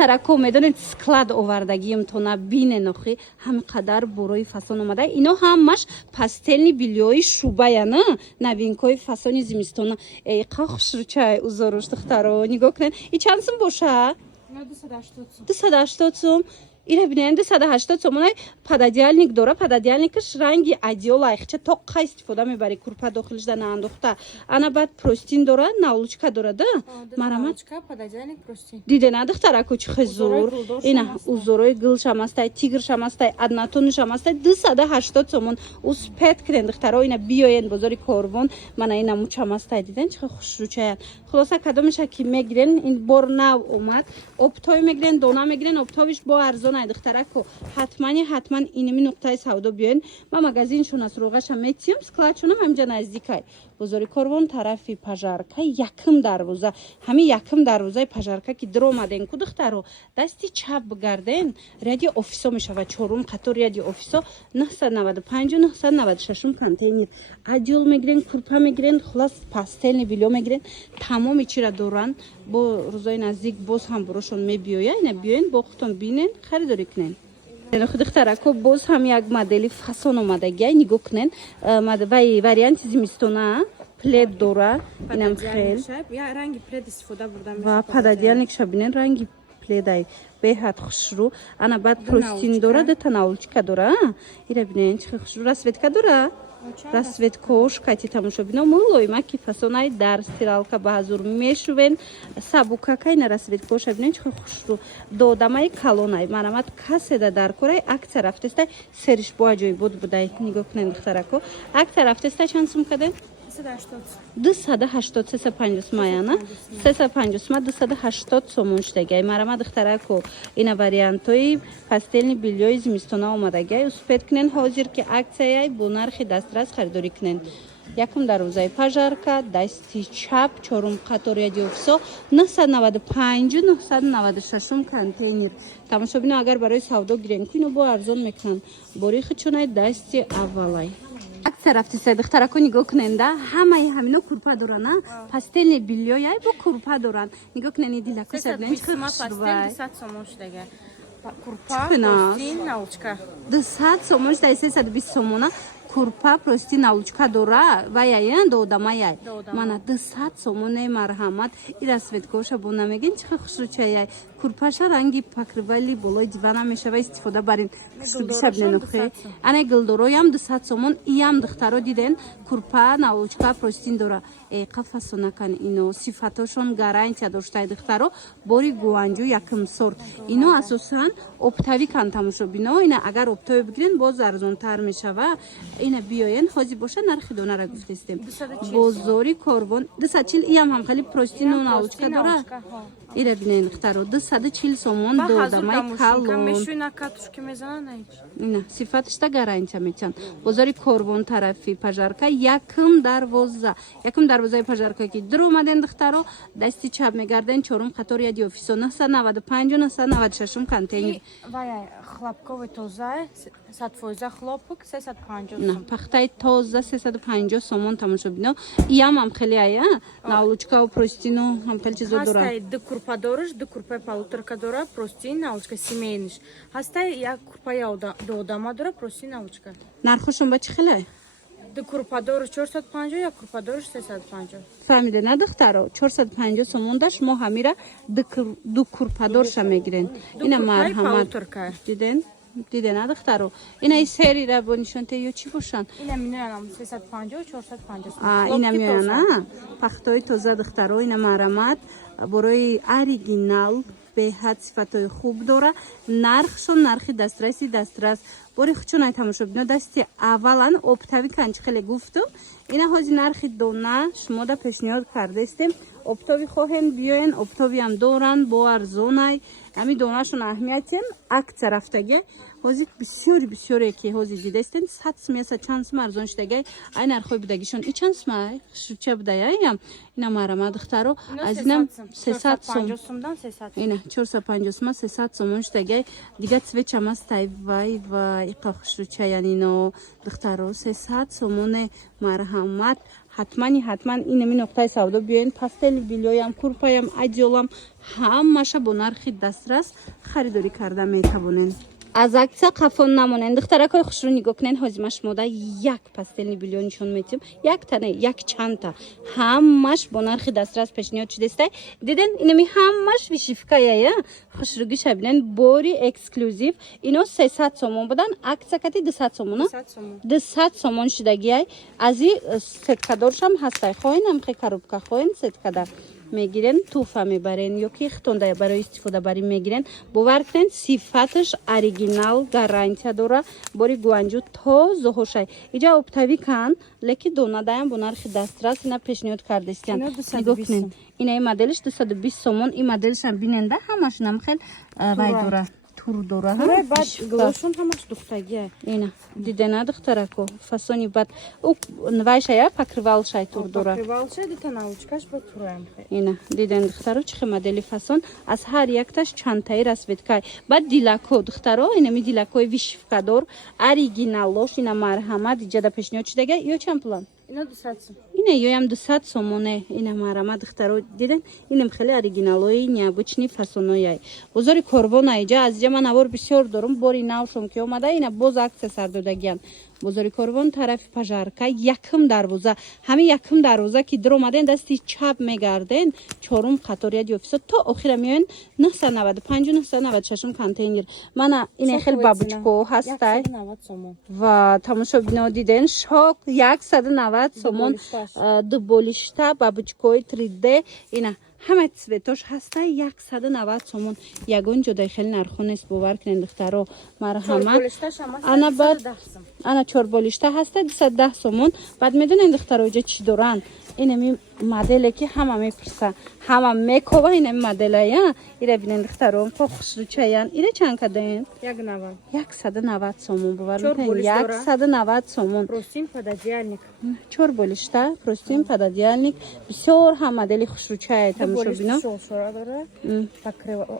духтарако медонед склад овардагием то на бине нохи ҳамқадар бурои фасон омада ино ҳамаш пастелни билёи шубая на навинкои фасони зимистона эй қа хушручай узоруш духтаро нигоҳ кунед и чанд сум боша 280 сум ира бинен 280 сомонай пададиалник дора пададиалникаш ранги адиол айхча тоққа истифода мебари курпа дохилиш да наандохта ана баъд простин дора навлучка дора да марамат пададиалник простин дидена духтарако чи хезур ина узорои гилшам астай тигршам астай аднатонишам астай 280 сомон успет кирен духтаро ина биёен бозори корвон мана ина мучам астай диден чи хушручаян хулоса кадомиша ки мегирен ин бор нав омад обтой мегирен дона мегирен обтовиш бо арзон духтарако ҳатман иними нуқтаи савдо биёен ма магазиншон аз руғаша метиём складшонам ҳамҷа наздикай бозори корвон тарафи пажарка якм дарвоза ҳамин якм дарвозаи пажарка ки диромаден ку духтаро дасти чап бигарден ряди офисо мешавад чорум қатор ряди офисо 995 996 контейнер адиол мегирен курпа мегирен хулас пастелни билё мегирен тамоми чира доран бо рӯзои наздик боз ҳам бурошон мебиёя ина биёен бо худтон бинен харидорӣ кунен духтарако боз ҳам як модели фасон омадагия нигоҳ кунен вай варианти зимистона плед дора инам хел ва пададиалникша бинен ранги пледай беҳад хушрӯ ана баъд простин дора дата навлучка дора ира бинен чи хушрӯ расветка дора расветкош кати тамошобино мулоимаки фасонай дар стиралка ба ҳазур мешувен сабукака ина расветкоша бинен чи хушрӯ додамаи калонай марамат каседа дар корай акция рафтестай сериш бо аҷои буд будай нигоҳ кунен духтарако акция рафтестай чанд сум каден 280 350 сумаяна 350 сума 280 сомон штагай марама духтарако ина вариантои пастелни билёи зимистона омадагай успет кунен ҳозир ки акцияй бо нархи дастрас харидорӣ кунен якм дарвозаи пажарка дасти чап чорум қатори яди офисо 995 996 контейнер тамошобино агар барои савдо гирен ку ино бо арзон мекунан бори хичонай дасти аввалай акция рафтиса духтарако нигоҳ куненда ҳамаи ҳамино курпа доран пастелни билёяй бо курпа доран нигоҳ кунени дилакоса бинен чи хушрӯбай 200 сомон шудай 320 сомона курпа прости навлучка дора ваяян додамаяй мана 200 сомоне марҳамат ира светкоша бо намеген чи хушрӯчаяй курпаша ранги покрывали болои дивана мешава истифода барин биша биненохе ана гилдороям 200 сомон иям духтаро диден курпа навлучка простин дора эқа фасонакан ино сифатошон гарантия доштаи духтаро бори гуанҷу якм сорт ино асосан оптави кан тамошобино ина агар оптави бигирен боз арзонтар мешава ина биёен ҳозир боша нархи донара гуфтестем бозори корвон 240 иям ҳам хали простину навлучка дора ира бинен духтаро 240 сомон додамаи калон ина сифатишта гарантия мечанд бозори корвон тарафи пажарка якм дарвозаи пажарка ки диромаден духтаро дасти чап мегарден чорум қатори яди офисо 995 996 контейнер хлопковый тоза 100% хлопок 350 пахтаи тоза 350 сомон тамошобино иям ҳам хеле ая навлучка простину ҳам хеле чизо дорад курпа дораш ду курпа полуторка дора простин навлучка семейниш ҳастай як курпа додама дора простин навлучка нархошон ба чи хеле ду курпа дора 450 як курпа дора 350 фаҳмиде на духтаро 450 сомон да шумо ҳамира ду курпа дорша мегирен ина марҳамат диден на духтаро ина и серира бо нишонте ё чи бошанд ина минанам 350 450 ина миёна пахтои тоза духтаро ина марҳамат борои оригинал беҳад сифатои хуб дора нархшон нархи дастрас бори хучунай тамошобино дасти аввалан оптави канчи хеле гуфтум ина ҳозир нархи дона шумо да пешниҳод кардестем оптови хоҳен биёен оптовиам доран бо арзонай ҳамин донашон аҳамиятиям акция рафтагия ҳозир бисёре ки ҳозир дидестен 100 сум яса чанд сум арзон шудагай ай нархҳои будагишон и чанд сумай шуча будаяям ина марама духтаро аз инам 300 сум ина 450 сума 300 сомон шудагай дига цвечам астай вай иқа хушручаян ино духтаро 300 сомоне марҳамат ҳатман инами нуқтаи савдо биёен. Пастели билёям, курпаям, одеёлам ҳамаша бо нархи дастрас харидорӣ карда метавонен. аз акция қафон намонен. Духтаракои хушрӯ нигоҳ кунен. ҳозимаш мода як пастелни билё нишон метиҳем. Якта не, як чандта. ҳамаш бо нархи дастрас пешниҳод шудестай. Диден инами ҳамаш вишифкая. Хушрӯгиша бинен бори эксклюзив. Ино 300 сомон будан. Акция кати 200 сомон. 200 сомон шудагиай. Ази сеткадоршам ҳастай. Хоҳенам хе коробка хоҳен сеткадар. Мегирен туфа мебарен ё ки хитонда барои истифода барӣ мегирен. Бовар кунен сифаташ оригинал гарантия дора. Бори гуанҷу тозаҳошай. Иҷа оптави кан, леки донадаям бо нархи дастрас ина пешниҳод кардестиян. Нигоҳ кунен. Ина и моделиш 220 сомон. И моделишам биненда ҳамашунам хел вай дора. Тур дора. Бад глошон ҳамаш духтагия. Ина дидена духтарако фасони бад. У вайшая покрывалшай тур дора. Покрывалшай дита научкаш ба тураям хе. Ина диден духтаро чихе модели фасон аз ҳар якташ чандтаи расветкай. Бад дилако духтаро инами дилакои вишифкадор оригиналош ина марҳамат иҷада пешниҳод шудага ё чанд план? Ина 200 сом. Ина ёям 200 сомоне. Ина марҳамат духтаро диден инам хеле оригиналои необычни фасонояй. Бозори Корвона иҷа аз иҷа ман авор бисёр дорум. Бори навшум ки омада ина боз акция сардодагиян. Бозори Корвон тарафи пажарка якм дарвоза. Ҳами якм дарвоза ки дар омаден дасти чап мегарден. Чорум қатор яди офисо то охира меёен 995 996 контейнер. Мана ина хел бабучко ҳастай. 190 сомон. Ва тамошобино диден шок 190 сомон дуболишта бабучкои 3D ина ҳама цветош ҳастай 190 сомон. Ягон ҷодаи хеле нарху нест. Бовар кунен духтаро марҳамат. Ана бад ана чорболишта ҳастай 210 сомон. Бад медонен духтаро иҷа чӣ доран? Инами моделе ки ҳама мепурса. Ҳама мекова инами моделая. Ира бинен духтаро по хушрӯчаян. Ира чанд кадаен? 190 сомон. Бовар кунен 190 сомон. Простин пододеяльник. Чорболишта простин пододеяльник. Бисёр ҳам модели хушрӯчая тамошобино.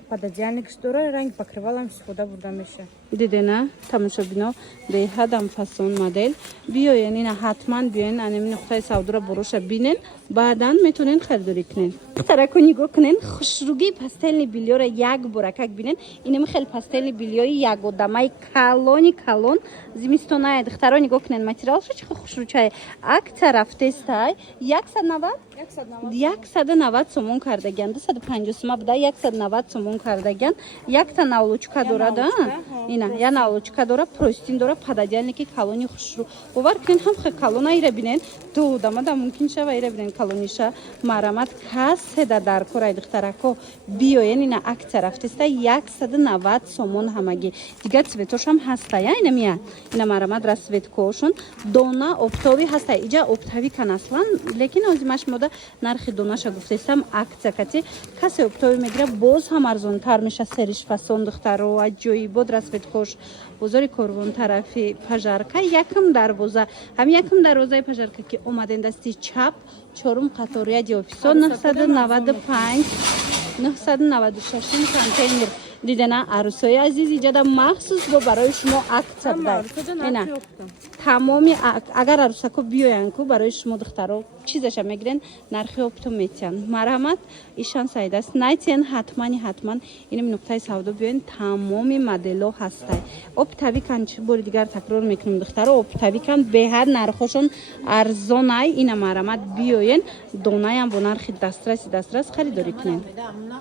Пододеяльникш дора, ранг покрывалам истифода бурда меша. Дидена тамошобино беҳадам фасон модел. Биёен ина ҳатман биёен анами нуқтаи савдора бороша бинен. Баъдан метонен харидорӣ кунен. Тарако нигоҳ кунен хушрӯгии пастелни билёра як боракак бинен. Инами хел пастелни билёи ягодамаи калон зимистонае. Духтаро нигоҳ кунен материалша чихо хушрӯчае. Акция рафтестай 190 сомон кардагиян. 250 сома буда 190 сомон кардагиян. Якта навлучка дора да. Ина я навлучка дора, простин дора, пододеяльники калони хушрӯ. Бовар кунен ҳам хе калона ира бинен. Додамада мумкин шава ира бинен калониша марҳамат каседа дар корай духтарако биёен ина акция рафтеста 190 сомон ҳамаги. Дига цветошам ҳастай ина мия. Ина марҳамат расветкошон дона оптови ҳастай. Иҷа оптави кан аслан лекин озимаш мода нархи донаша гуфтестам акция кати касе оптови мегира боз ҳам арзонтар меша сериш фасон духтаро аҷоибот расветкош. Бозори Корвон тарафи пажарка якм дарвоза. Ҳам якм дарвозаи пажарка ки омаден дасти чап чорум қаторияди офисо 995 996 контейнер. Дидена арусои азиз иҷада махсус бо барои шумо акция дар. Ина тамоми агар арусако биёян ку барои шумо духтаро чизаша мегирен нархи опто метиҳан. Марҳамат ишан сайдаст найтиен ҳатман инами нуқтаи савдо биёен тамоми модело ҳастай. Оптавикан чӣ бори дигар такрор мекунем духтаро оптавикан беҳад нархошон арзонай. Ина марҳамат биёен донаям бо нархи дастрас харидорӣ кунен.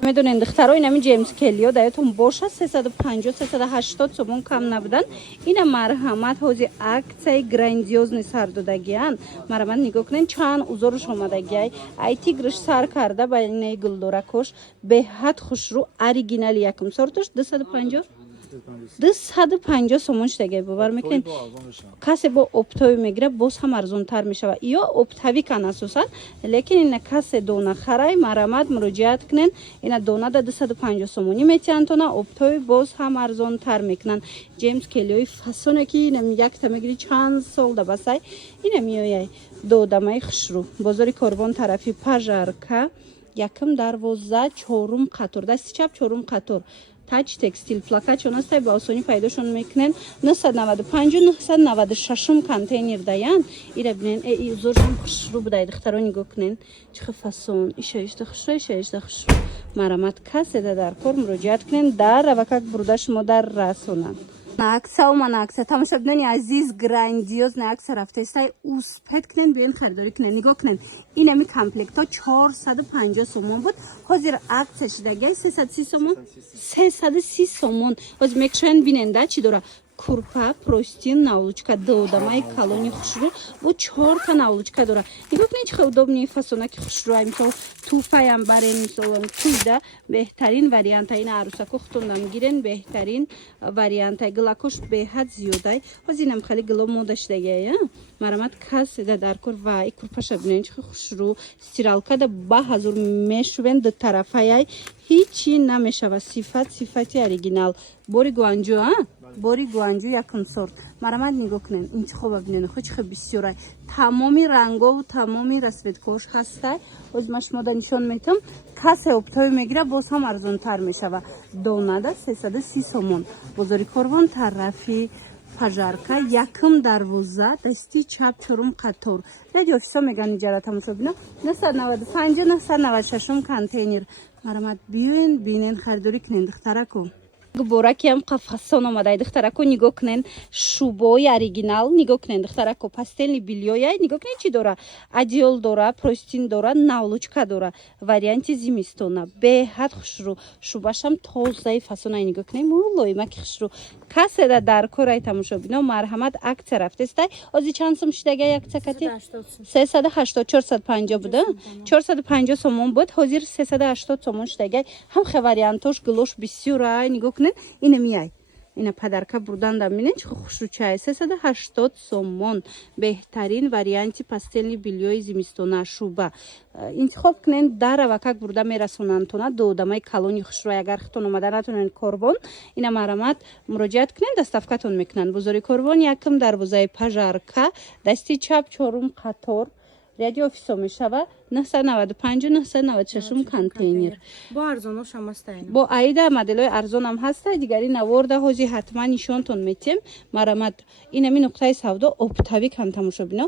Медонен духтаро инами Джеймс Келлио даётон боша 350-380 сомон кам набудан. Ина марҳамат ҳози акцияи грандиозни сардодагиян. Марҳамат нигоҳ кунен чанд узоруш омадагиай. Ай тигриш сар карда ба инаи гулдоракош беҳад хушрӯ оригинали якм сортош 250 сомон шудагиай. бовар мекунен касе бо оптови мегира боз ҳам арзонтар мешава. ё оптави кан асосан лекин ина касе дона харай марҳамат муроҷиат кунен. Ина донада 250 сомонӣ метиҳанд тона оптови боз ҳам арзонтар мекунанд. Джеймс Келлиои фасоне ки ина якта мегири чанд сол да басай ина миёяй додамаи хушрӯ. Бозори Корвон тарафи пажарка якм дарвоза чорум қатор дасти чап чорум қатор тач текстил плакачон астай ба осонӣ пайдошон мекунен 995 контейнер даян ира бинен зуршам хушру будай духтаро нигоҳ кунен чихе фасон ишаишта хушру марамат каседа дар кор муроҷиат кунен дар равакак бурда шумо дар расонанд акция омана акция тамошобинани азиз грандиозна акция рафтестай успед кунен биён харидорӣ кунен нигоҳ кунен инами комплектҳо 450 сомон буд ҳозир акция шидагай 330 сомон 330 сомон ҳозир мекушоян бинен да чӣ дора курпа простин навлучка додамаи калони хушрӯ бо 4 та навлучка дора нигоҳ кунед чихе удобни фасонаки хушрӯ мисол туфаям барен мисол кӯйда беҳтарин варианта ина арӯсако хутондам гирен беҳтарин варианта глакош беҳад зиёдай ҳозир инам хали гило мода шидагая марамат каседа дар кор вай курпаша бинен чихе хушрӯ стиралкада ба ҳазур мешувен ду тарафаяй ҳичи намешава сифати оригинал бори гуанҷӯ бори гуанҷӯ якум сорт марамат нигоҳ кунен интихоба бинен чихе бисёрай тамоми рангову тамоми расветкош ҳастай ҳозир ман шумода нишон метам касе оптои мегира боз ҳам арзонтар мешава донада 330 сомон бозори корвон тарафи пажарка якум дарвоза дасти чап чорум қатор ради офисо меган иҷара тамошобино 995 контейнер марамат биёен бинен харидорӣ кунен духтарако губоракиам қафасон омадай духтарако нигоҳ кунен шубои оригинал нигоҳ кунен духтарако пастелни билёяй нигоҳ кунен чӣ дора одеёл дора простин дора навлучка дора варианти зимистона беҳад хушрӯ шубашам тозаи фасонай нигоҳ кунен мулоимаки хушрӯ каседа дар корай тамошобино марҳамат акция рафтестай ҳозир чанд сом шидагай акция кати 380 450 буда 450 сомон буд ҳозир 380 сомон шидагай ҳамхе вариантош гилош бисёрай нигоҳ кунен ина мияй ина падарка бурданда минен чихе хушрӯчай 380 сомон беҳтарин варианти пастелни билёи зимистона шуба интихоб кунен дар равакак бурда мерасонантона ду одамаи калони хушрӯй агар хитон омада натонен корвон ина марамат муроҷиат кунен доставкатон мекунанд бозори корвон якум дарвозаи пажарка дасти чап чорум қатор ряди офисо мешава 995 контейнер бо арзоношам ҳастаи бо аида моделҳои арзонам ҳаста дигари наворда ҳозир ҳатман нишонтон метем марамат инами нуқтаи савдо оптави кан тамошобино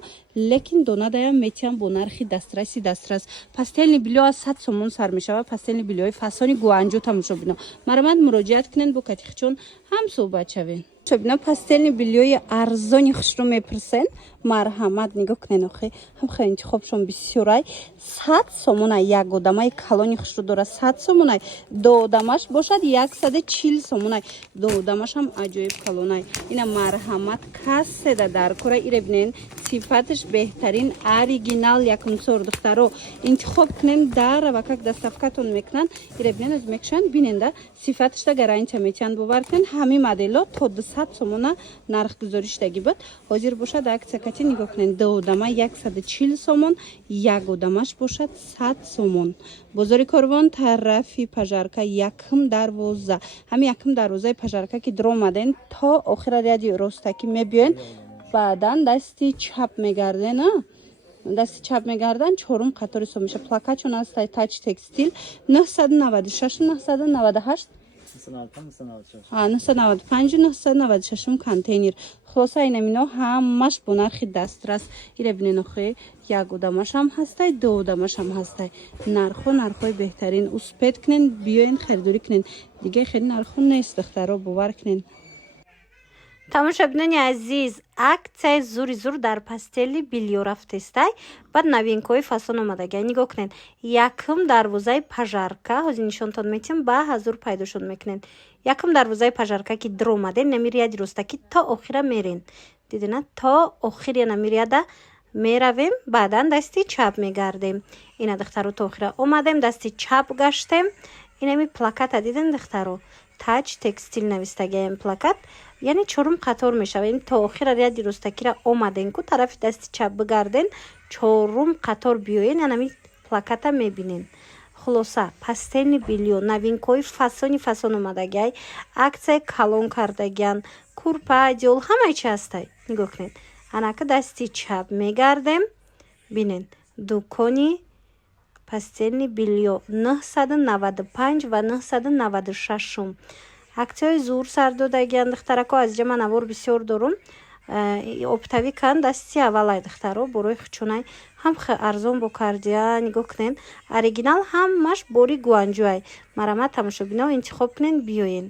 лекин донадаям метиям бо нархи дастрас пастелни билё аз 100 сомон сар мешава пастелни билёи фасони гуанҷӯ тамошобино марамат муроҷиат кунен бо катихчон ҳам суҳбат шавен шобино пастелни билёи арзони хушрӯ мепурсен марҳамат нигоҳ кунен охе ҳамхе интихобшон бисёрай 100 сомонай як одамаи калони хушрӯ дора 100 сомонай ду одамаш бошад 140 сомонай ду одамашам аҷоиб калонай ина марҳамат каседа дар кора ира бинен сифаташ беҳтарин оригинал якумсор духтаро интихоб кунен дар равакак доставкатон мекунанд ира бинен аз мекушанд биненда сифаташда гарантия метиҳанд бовар кунен ҳами моделҳо то 200 сомона нарх гузорӣ шудаги буд ҳозир бошад акция кати нигоҳ кунен ду одама 140 сомон як одамаш бошад 100 сомон бозори корвон тарафи пажарка якум дарвоза ҳами якум дарвозаи пажарка ки дромаден то охира ряди ростакӣ мебиёен баъдан дасти чап мегарден дасти чап мегардан чорум қатори со меша плакачон аст тач текстил 996 998 995 контейнер хулоса инамино ҳамаш бо нархи дастрас ира бинен охе як одамашам ҳастай ду одамашам ҳастай нархҳои беҳтарин успед кунен биёен харидорӣ кунен дига хеле нархҳо нест духтаро бовар кунен тамошобинони азиз аксияи зури зур дар пастели билё рафтестай баъд новинкаҳои фасон омадагай нигоҳ кунен якум дарвозаи пажарка ҳозир нишонтон метиҳам ба ҳазур пайдошон мекунен якум дарвозаи пажарка ки дромаден намирияди ростаки то охира мерен дидина то охири намирияда меравем баъдан дасти чап мегардем ина духтаро то охира омадем дасти чап гаштем инами плаката диден духтаро тач текстил навистагаем плакат яъне чорум қатор мешава ин то охира ряди ростакира омаден ку тарафи дасти чап бигарден чорум қатор биёен янами плаката мебинен хулоса пастелни билё новинкаҳои фасон омадагай аксияи калон кардагиан курпа одеёл ҳамаи чи ҳастай нигоҳ кунед анака дасти чап мегардем бинен дукони пастелни билё 995 ва 996 аксияҳои зур сар додагиян духтарако аз ҷа ман авор бисёр дорум. Оптави кан дасти аввалай духтаро борои хучунай ҳам арзон бо кардия нигоҳ кунен оригинал ҳамаш бори гуанҷӯай. Марамат тамошобино интихоб кунен биёен.